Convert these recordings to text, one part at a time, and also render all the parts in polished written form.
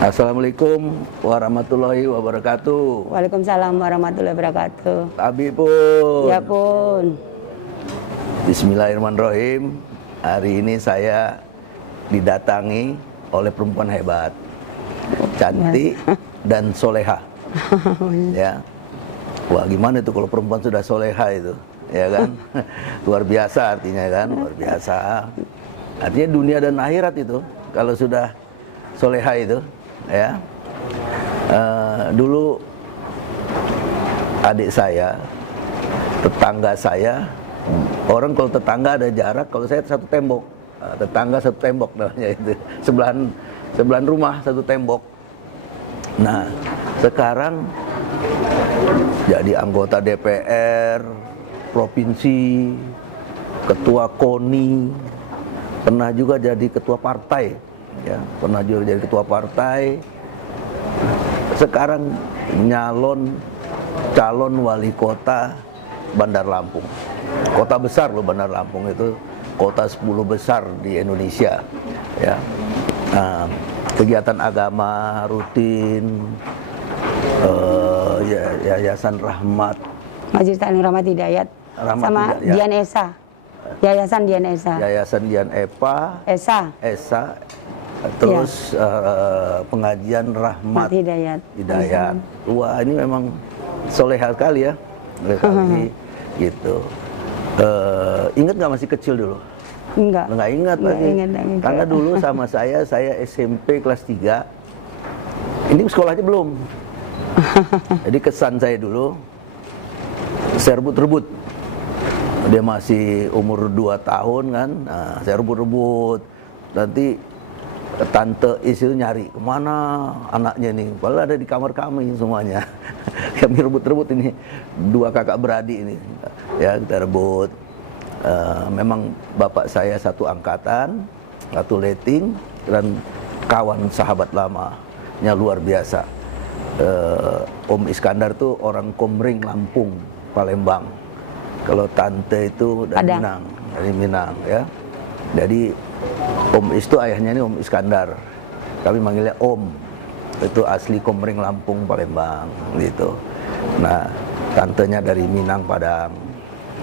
Assalamualaikum warahmatullahi wabarakatuh. Waalaikumsalam warahmatullahi wabarakatuh. Abi pun. Ya pun. Bismillahirrahmanirrahim. Hari ini saya didatangi oleh perempuan hebat, cantik dan soleha. Ya. Wah, gimana itu kalau perempuan sudah soleha itu, ya kan? Luar biasa artinya kan, luar biasa. Artinya dunia dan akhirat itu kalau sudah soleha itu. Ya, dulu adik saya, tetangga saya, orang kalau tetangga ada jarak, kalau saya satu tembok, tetangga satu tembok namanya itu, sebelahan rumah satu tembok. Nah, sekarang jadi anggota DPR provinsi, ketua KONI, pernah juga jadi ketua partai. Ya, pernah juga jadi ketua partai. Sekarang calon wali kota Bandar Lampung. Kota besar loh Bandar Lampung itu, kota 10 besar di Indonesia. Ya. Nah, kegiatan agama rutin, Yayasan Rahmat, Majelis Taklim Rahmat Hidayat, sama Dian Esa. Yayasan Dian Esa. Yayasan Dian Esa. Terus pengajian Rahmat Hidayat. Wah, ini memang soleha sekali ya, gitu. Ingat nggak masih kecil dulu? Enggak. Nggak ingat lagi. Karena dulu sama saya SMP kelas 3. Ini sekolahnya belum. Jadi kesan saya dulu, saya rebut-rebut. Dia masih umur 2 tahun kan, nah, saya rebut-rebut. Nanti Tante Is itu nyari kemana anaknya nih, padahal ada di kamar kami semuanya. Kami rebut-rebut ini, 2 kakak beradik ini, ya kita rebut. Memang bapak saya satu angkatan, satu letting, dan kawan sahabat lamanya luar biasa. Om Iskandar tuh orang Komering Lampung, Palembang. Kalau tante itu dari Minang ya. Jadi Om Is itu ayahnya ini Om Iskandar, kami manggilnya Om. Itu asli Komering Lampung, Palembang gitu. Nah, tantenya dari Minang, Padang.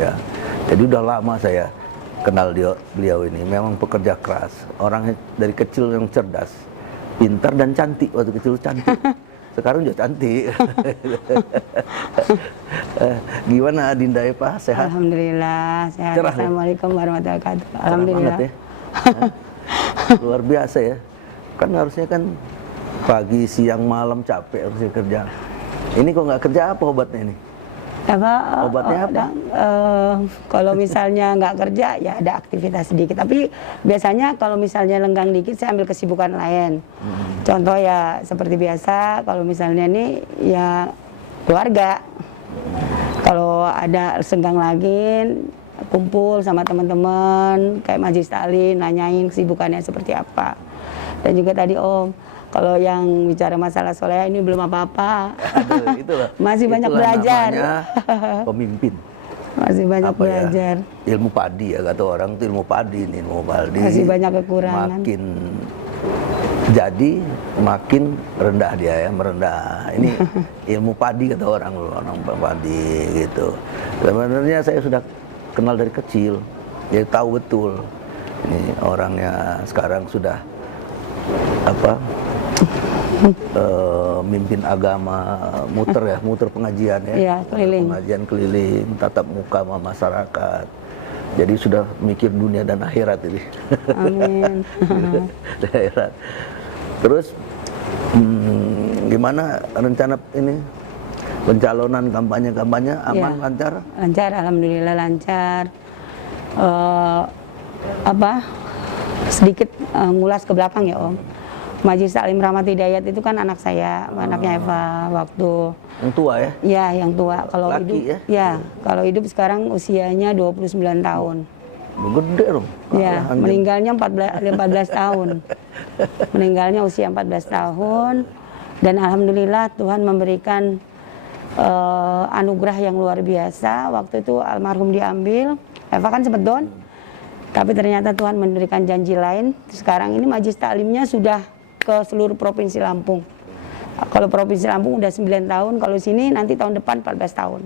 Ya. Jadi udah lama saya kenal beliau ini. Memang pekerja keras, orang dari kecil yang cerdas, pintar dan cantik. Waktu kecil cantik. Sekarang juga cantik. Gimana Dinda Eva, sehat? Alhamdulillah sehat. Cerah, Assalamualaikum warahmatullahi wabarakatuh. Alhamdulillah. Ya? Luar biasa ya. Kan harusnya kan pagi, siang, malam capek harusnya kerja. Ini kok nggak kerja, apa obatnya ini? Obatnya apa? Kalau misalnya nggak kerja ya ada aktivitas sedikit. Tapi biasanya kalau misalnya lenggang dikit saya ambil kesibukan lain. Contoh ya seperti biasa kalau misalnya ini ya keluarga. Kalau ada senggang lagi kumpul sama teman-teman kayak majelis taklim, nanyain kesibukannya seperti apa. Dan juga tadi Om, kalau yang bicara masalah soleha ini belum apa-apa. Masih banyak belajar. Pemimpin. Masih banyak belajar. Ya, ilmu padi ya kata orang itu, ilmu padi ini, ilmu padi. Masih banyak kekurangan. Makin jadi makin rendah dia ya, merendah. Ini ilmu padi kata orang padi gitu. Sebenarnya saya sudah kenal dari kecil, dia tahu betul ini orangnya sekarang sudah mimpin agama, muter pengajian ya, keliling. Pengajian keliling, tatap muka sama masyarakat. Jadi sudah mikir dunia dan akhirat ini. Amin. Akhirat. Terus gimana rencana ini? Pencalonan kampanye aman, lancar? Lancar, alhamdulillah lancar. Sedikit ngulas ke belakang ya Om. Majelis Taklim Rahmat Hidayat itu kan anak saya, anaknya Eva waktu. Yang tua ya? Iya, yang tua. Kalau hidup, kalau hidup sekarang usianya 29 tahun. Gede dong. Ya, meninggalnya 14 tahun. Meninggalnya usia 14 tahun. Dan alhamdulillah Tuhan memberikan anugerah yang luar biasa. Waktu itu almarhum diambil, Eva kan sempat down, tapi ternyata Tuhan memberikan janji lain. Sekarang ini majelis taklimnya sudah ke seluruh provinsi Lampung. Kalau provinsi Lampung udah 9 tahun, kalau sini nanti tahun depan 14 tahun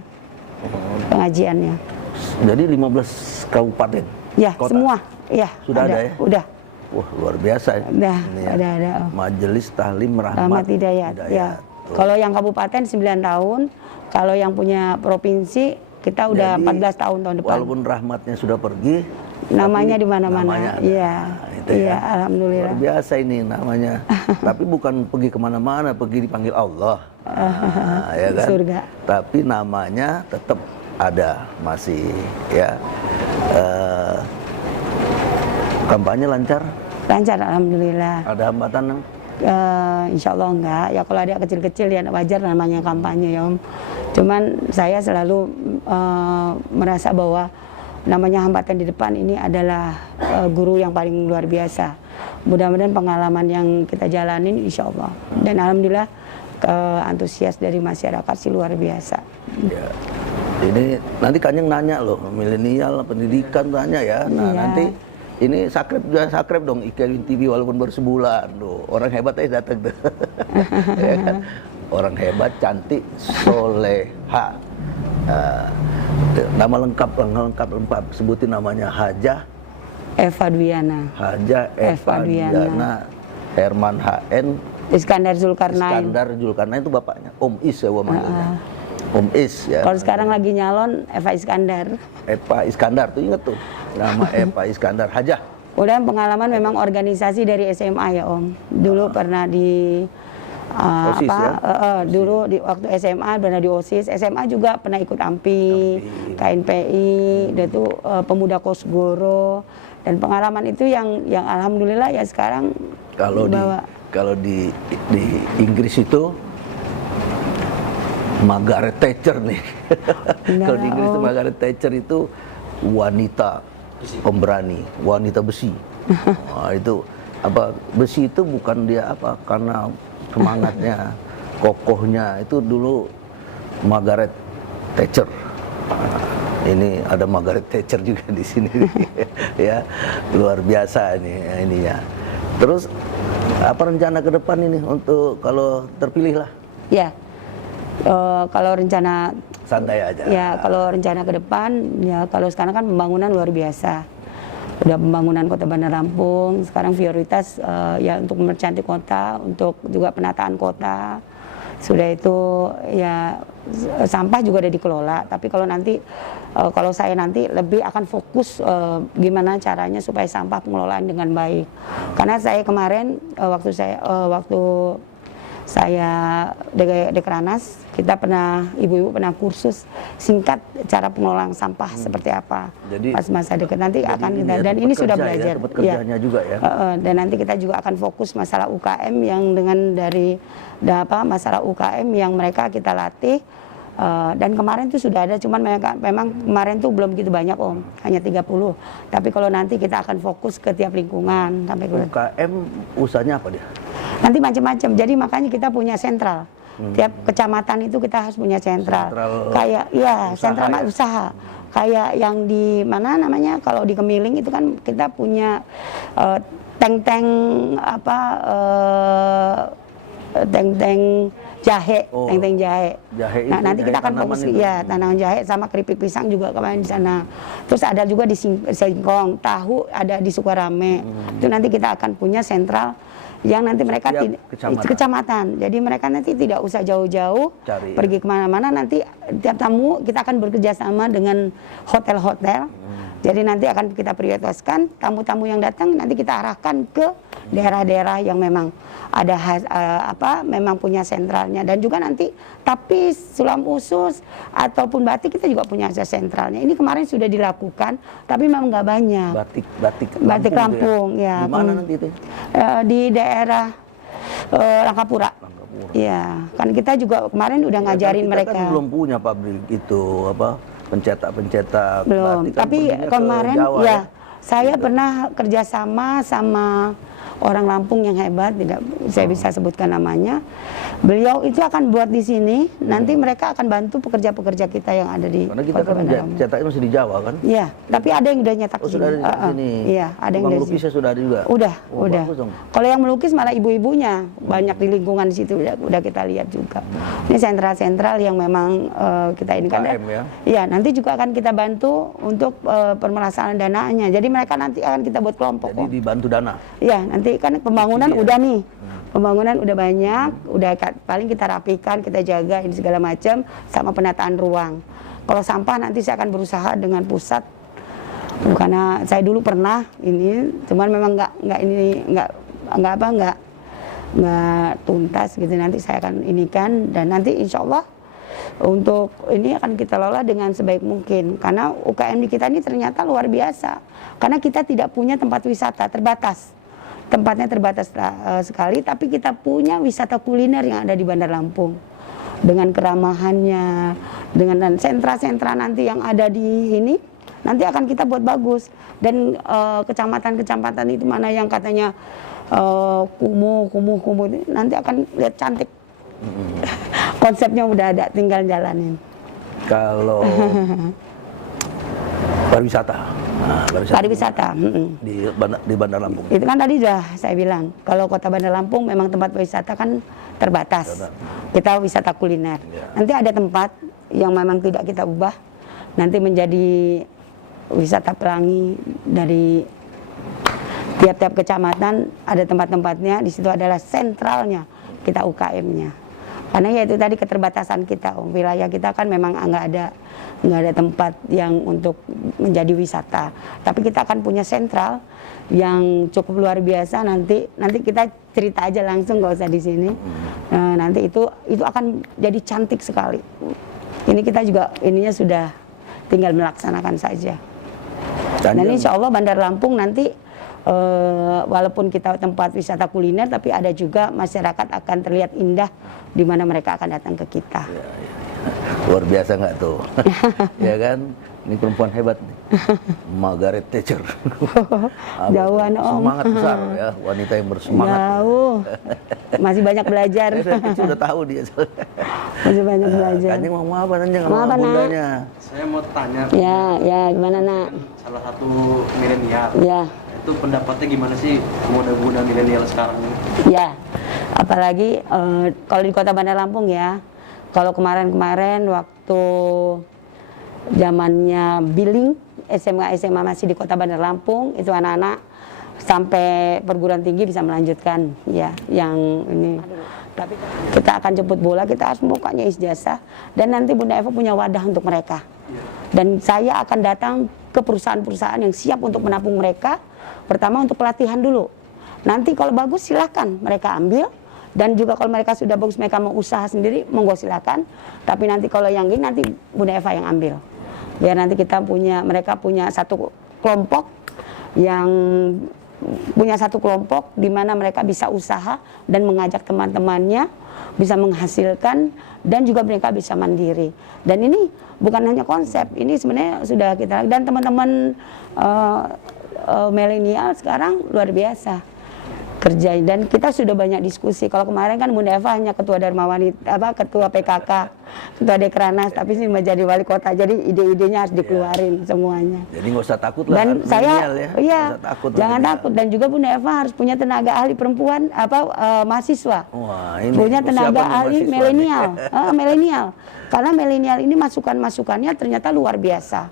pengajiannya. Jadi 15 kabupaten? Ya, kota? semua. Ya, Sudah ada ya? Udah. Wah, luar biasa ya. Udah, Ini ya. ada. Majelis Tahlim Rahmat Rahmat Hidayat. Ya. Oh. Kalau yang kabupaten 9 tahun, kalau yang punya provinsi kita udah Jadi, 14 tahun tahun depan. Walaupun rahmatnya sudah pergi, Namanya tapi di mana-mana. namanya ada. Iya. Nah, itu Iya, ya. alhamdulillah. Luar biasa ini namanya. Tapi bukan pergi kemana-mana, pergi dipanggil Allah. Nah, ya kan? Surga. Tapi namanya tetap ada, masih ya. Kampanye lancar? Lancar, alhamdulillah. Ada hambatan? Nang? Insya Allah enggak. Ya kalau ada kecil-kecil ya wajar namanya kampanye ya Om. Cuman saya selalu merasa bahwa namanya hambatan di depan ini adalah guru yang paling luar biasa. Mudah-mudahan pengalaman yang kita jalanin insya Allah. Dan alhamdulillah antusias dari masyarakat sih luar biasa. Ya. Ini nanti Kanjeng nanya loh, milenial pendidikan tanya ya. Nah Iya. nanti ini sakrep dong IKWin TV walaupun baru sebulan tuh. Orang hebat aja datang tuh. Ya kan? Orang hebat, cantik, soleha. Nama lengkap sebutin namanya Hajah Eva Dwiana, Hajah Eva Dwiana Herman HN Iskandar Zulkarnain. Iskandar Zulkarnain itu bapaknya Om Is ya manggilnya. Om Is ya. Kalau sekarang lagi nyalon Eva Iskandar. Eva Iskandar tuh inget tuh nama Eva Iskandar Hajah. Udah pengalaman memang organisasi dari SMA ya Om. Dulu pernah di OSIS ya? dulu di waktu SMA pernah di OSIS, SMA juga pernah ikut AMPI, KNPI, dia tuh pemuda Kosgoro, dan pengalaman itu yang alhamdulillah ya sekarang kalau di Inggris itu Margaret Thatcher nih. Kalau di Inggris itu Margaret Thatcher itu wanita pemberani, wanita besi. Nah, itu apa besi itu bukan dia apa karena semangatnya, kokohnya itu dulu Margaret Thatcher. Nah, ini ada Margaret Thatcher juga di sini, ya luar biasa ini ya. Terus apa rencana ke depan ini untuk kalau terpilih lah? Ya, kalau rencana santai aja. Ya, kalau rencana ke depan ya kalau sekarang kan pembangunan luar biasa. Udah pembangunan Kota Bandar Lampung, sekarang prioritas ya untuk mempercantik kota, untuk juga penataan kota. Sudah itu ya sampah juga udah dikelola, tapi kalau nanti kalau saya nanti lebih akan fokus gimana caranya supaya sampah pengelolaan dengan baik. Karena saya kemarin waktu saya Dekranas, kita pernah ibu-ibu pernah kursus singkat cara pengelolaan sampah seperti apa. Jadi, pas masa dekat nanti akan kita dan ini sudah belajar. Kerjanya juga ya. Dan nanti kita juga akan fokus masalah UKM yang dengan dari masalah UKM yang mereka kita latih. Dan kemarin tuh sudah ada, cuman memang kemarin tuh belum begitu banyak Om, hanya 30. Tapi kalau nanti kita akan fokus ke tiap lingkungan sampai UKM usahanya apa dia? Nanti macam-macam. Jadi makanya kita punya sentral. Tiap kecamatan itu kita harus punya sentral. Kayak sentral usaha. Kayak yang di mana namanya kalau di Kemiling itu kan kita punya tank-tank tank-tank jahe, tank-tank jahe. Nah, nanti kita akan fokus tanaman jahe sama keripik pisang juga kemarin di sana. Terus ada juga di Singkong, tahu ada di Sukarame. Itu nanti kita akan punya sentral yang nanti mereka kecamatan. Jadi mereka nanti tidak usah jauh-jauh pergi kemana-mana. Nanti tiap tamu kita akan bekerja sama dengan hotel-hotel. Jadi nanti akan kita prioritaskan tamu-tamu yang datang nanti kita arahkan ke daerah-daerah yang memang ada memang punya sentralnya, dan juga nanti tapis, sulam usus ataupun batik kita juga punya sentralnya. Ini kemarin sudah dilakukan tapi memang nggak banyak. Batik Lampung ya. Di mana nanti itu? Di daerah Rangkapura. Iya, kan kita juga kemarin udah ngajarin mereka. Kan belum punya pabrik itu pencetak belum. Batik, kan tapi kemarin Jawa, ya saya pernah kerjasama sama orang Lampung yang hebat, tidak saya bisa sebutkan namanya. Beliau itu akan buat di sini, nanti mereka akan bantu pekerja-pekerja kita yang ada di Karena kita Kota kan Bandar Lampung. cetaknya masih di Jawa kan? Iya, tapi ada yang udah nyetak Oh, sudah ada di sini. Iya, ada yang Tukang dari lukisnya sini. sudah ada juga? Udah, Oh, udah. bagus dong. Kalau yang melukis malah ibu-ibunya banyak di lingkungan di situ udah kita lihat juga. Ini sentral-sentral yang memang kita ini kan. UKM ya? Iya, nanti juga akan kita bantu untuk permasalahan dananya. Jadi mereka nanti akan kita buat kelompok. Jadi dibantu dana? Iya, nanti kan pembangunan udah nih. Pembangunan udah banyak, udah paling kita rapikan, kita jaga ini segala macam, sama penataan ruang. Kalau sampah nanti saya akan berusaha dengan pusat, karena saya dulu pernah ini, cuman memang nggak tuntas gitu. Nanti saya akan inikan dan nanti insya Allah untuk ini akan kita lola dengan sebaik mungkin. Karena UKM di kita ini ternyata luar biasa. Karena kita tidak punya tempat wisata, terbatas. Tempatnya terbatas sekali, tapi kita punya wisata kuliner yang ada di Bandar Lampung. Dengan keramahannya, dengan sentra-sentra nanti yang ada di ini, nanti akan kita buat bagus. Dan kecamatan-kecamatan itu mana yang katanya kumuh, nanti akan lihat cantik. Konsepnya udah ada, tinggal jalanin. Kalau pariwisata, Pariwisata. di Bandar Lampung. Itu kan tadi sudah saya bilang, kalau Kota Bandar Lampung memang tempat wisata kan terbatas. Kita wisata kuliner. Nanti ada tempat yang memang tidak kita ubah, nanti menjadi wisata pelangi dari tiap-tiap kecamatan ada tempat-tempatnya. Di situ adalah sentralnya kita UKM-nya. Karena ya itu tadi keterbatasan kita, wilayah kita kan memang nggak ada tempat yang untuk menjadi wisata. Tapi kita akan punya sentral yang cukup luar biasa. Nanti kita cerita aja langsung, nggak usah di sini. Nanti itu akan jadi cantik sekali. Ini kita juga ininya sudah tinggal melaksanakan saja. Dan insya Allah Bandar Lampung nanti walaupun kita tempat wisata kuliner, tapi ada juga masyarakat akan terlihat indah di mana mereka akan datang ke kita. Ya. Luar biasa nggak tuh? Ya kan? Ini perempuan hebat nih. Margaret Thatcher. Jauhan Om. Semangat besar ya, wanita yang bersemangat. Jauh. Masih banyak belajar. Saya kecil udah tahu dia. Masih banyak belajar. Kanjeng mau apa Kanjeng Mau sama apa, Nak? bundanya? Saya mau tanya, Ya, gimana Nak? salah satu milenial, Ya. itu pendapatnya gimana sih pemuda-pemuda milenial sekarang ini? Ya, apalagi kalau di Kota Bandar Lampung ya, kalau kemarin-kemarin waktu zamannya billing SMA masih di Kota Bandar Lampung, itu anak-anak sampai perguruan tinggi bisa melanjutkan ya, yang ini. Tapi kita akan jemput bola, kita harus bukanya ijazah, dan nanti Bunda Eva punya wadah untuk mereka. Dan saya akan datang ke perusahaan-perusahaan yang siap untuk menampung mereka. Pertama untuk pelatihan dulu. Nanti kalau bagus silahkan mereka ambil. Dan juga kalau mereka sudah bagus, mereka mau usaha sendiri, monggo silakan. Tapi nanti kalau yang ini nanti Bunda Eva yang ambil. Biar nanti mereka punya satu kelompok yang punya satu kelompok di mana mereka bisa usaha dan mengajak teman-temannya bisa menghasilkan dan juga mereka bisa mandiri. Dan ini bukan hanya konsep, ini sebenarnya sudah kita, dan teman-teman milenial sekarang luar biasa kerja, dan kita sudah banyak diskusi. Kalau kemarin kan Bunda Eva hanya ketua Dharma Wanita, ketua PKK, ketua Dekranas, tapi sih menjadi wali kota, jadi ide-idenya harus dikeluarin semuanya. Jadi nggak usah takut lah. Dan saya, ya. iya, Nggak usah takut, jangan milenial. takut. Dan juga Bunda Eva harus punya tenaga ahli perempuan, mahasiswa. Wah, ini Punya tenaga persiapan nih ahli mahasiswa milenial, nih. milenial. Karena milenial ini masukannya ternyata luar biasa.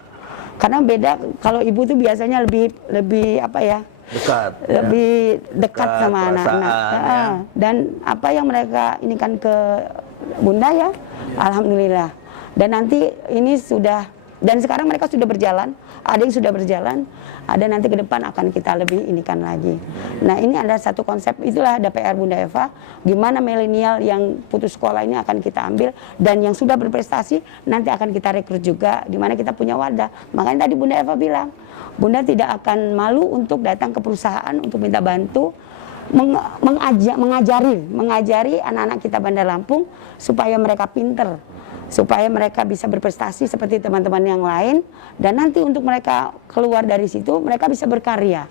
Karena beda, kalau ibu tuh biasanya lebih apa ya? Dekat. Lebih dekat sama perasaan, anak-anak. ya. Dan apa yang mereka ini kan ke Bunda ya, alhamdulillah. Dan nanti ini sudah, dan sekarang mereka sudah berjalan, ada yang sudah berjalan, ada nanti ke depan akan kita lebih inikan lagi. Nah ini ada satu konsep, itulah ada PR Bunda Eva, gimana milenial yang putus sekolah ini akan kita ambil, dan yang sudah berprestasi nanti akan kita rekrut juga, di mana kita punya wadah. Makanya tadi Bunda Eva bilang, Bunda tidak akan malu untuk datang ke perusahaan untuk minta bantu, mengajari anak-anak kita Bandar Lampung supaya mereka pinter, supaya mereka bisa berprestasi seperti teman-teman yang lain, dan nanti untuk mereka keluar dari situ mereka bisa berkarya.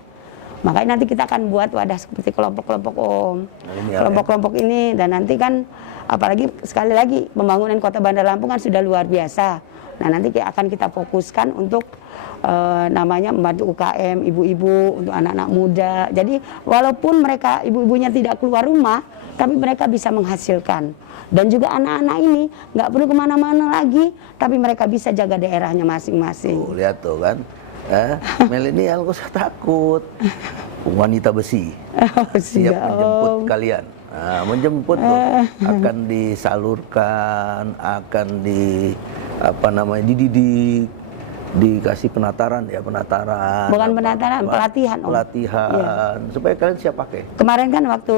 Makanya nanti kita akan buat wadah seperti kelompok-kelompok Om. Milenial, Kelompok-kelompok ini, dan nanti kan apalagi sekali lagi pembangunan Kota Bandar Lampung kan sudah luar biasa. Nah nanti akan kita fokuskan untuk namanya membantu UKM, ibu-ibu, untuk anak-anak muda. Jadi walaupun mereka ibu-ibunya tidak keluar rumah, tapi mereka bisa menghasilkan. Dan juga anak-anak ini nggak perlu kemana-mana lagi, tapi mereka bisa jaga daerahnya masing-masing. Tuh, lihat tuh kan, milenial gak usah takut, wanita besi siap menjemput kalian. Nah, menjemput tuh akan disalurkan, akan dididik, dikasih penataran. Bukan penataran, pelatihan Om. Pelatihan, supaya kalian siap pakai. Kemarin kan waktu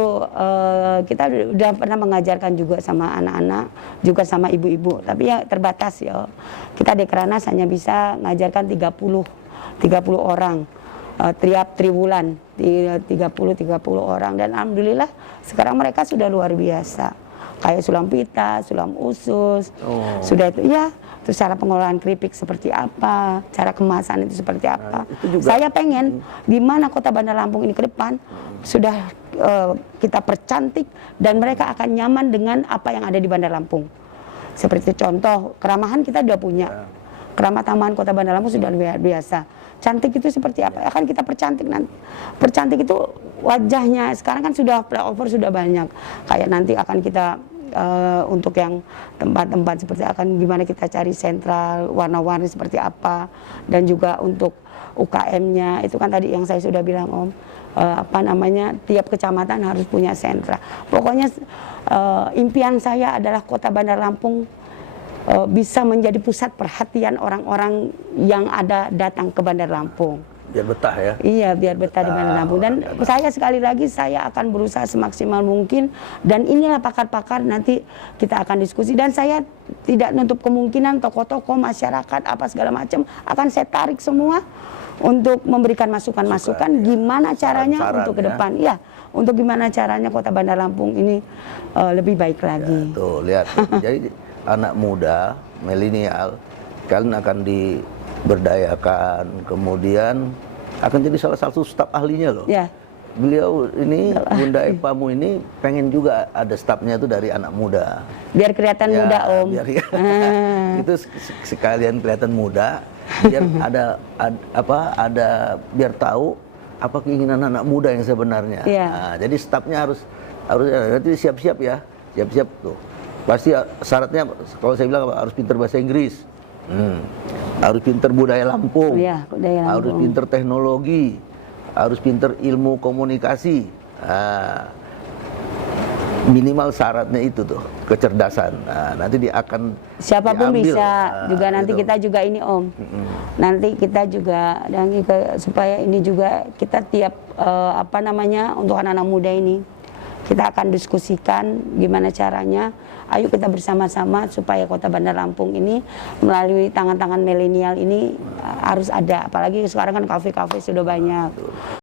kita udah pernah mengajarkan juga sama anak-anak, juga sama ibu-ibu, tapi ya terbatas ya. Kita Dekranasda hanya bisa mengajarkan 30 orang tiap triwulan, 30 orang, dan alhamdulillah sekarang mereka sudah luar biasa. Kayak sulam pita, sulam usus, sudah itu ya. Terus cara pengelolaan keripik seperti apa, cara kemasan itu seperti apa. Itu juga, saya pengen gimana Kota Bandar Lampung ini ke depan sudah kita percantik dan mereka akan nyaman dengan apa yang ada di Bandar Lampung. Seperti contoh keramahan kita sudah punya, keramah tamahan Kota Bandar Lampung sudah luar biasa. Cantik itu seperti apa? Akan kita percantik nanti. Percantik itu wajahnya sekarang kan sudah flyover sudah banyak. Kayak nanti akan kita untuk yang tempat-tempat seperti akan gimana kita cari sentral warna-warni seperti apa, dan juga untuk UKM-nya itu kan tadi yang saya sudah bilang Om, tiap kecamatan harus punya sentra. Pokoknya impian saya adalah Kota Bandar Lampung bisa menjadi pusat perhatian orang-orang yang ada datang ke Bandar Lampung. Biar betah ya. Iya, biar betah di Bandar Lampung. Dan saya sekali lagi saya akan berusaha semaksimal mungkin, dan inilah pakar-pakar nanti kita akan diskusi, dan saya tidak nutup kemungkinan tokoh-tokoh masyarakat apa segala macam akan saya tarik semua untuk memberikan masukan-masukan gimana caranya untuk ke depan. Iya, untuk gimana caranya Kota Bandar Lampung ini lebih baik lagi. Ya, tuh lihat. Jadi anak muda, milenial, kalian akan diberdayakan, kemudian akan jadi salah satu staf ahlinya loh. Ya. Beliau ini, Bunda Epamu ini pengen juga ada stafnya itu dari anak muda. Biar kelihatan muda Om. Biar itu sekalian kelihatan muda, biar ada biar tahu apa keinginan anak muda yang sebenarnya. Ya. Nah, jadi stafnya harus nanti siap-siap ya, siap-siap tuh. Pasti syaratnya kalau saya bilang harus pintar bahasa Inggris, harus pintar budaya Lampung, ya, budaya Lampung, harus pintar teknologi, harus pintar ilmu komunikasi. Nah, minimal syaratnya itu tuh kecerdasan. Nah, nanti dia akan siapapun diambil. bisa. Juga nanti gitu. kita juga ini Om. Nanti kita juga dan supaya ini juga kita tiap untuk anak-anak muda ini kita akan diskusikan gimana caranya. Ayo kita bersama-sama supaya Kota Bandar Lampung ini melalui tangan-tangan milenial ini harus ada. Apalagi sekarang kan kafe-kafe sudah banyak.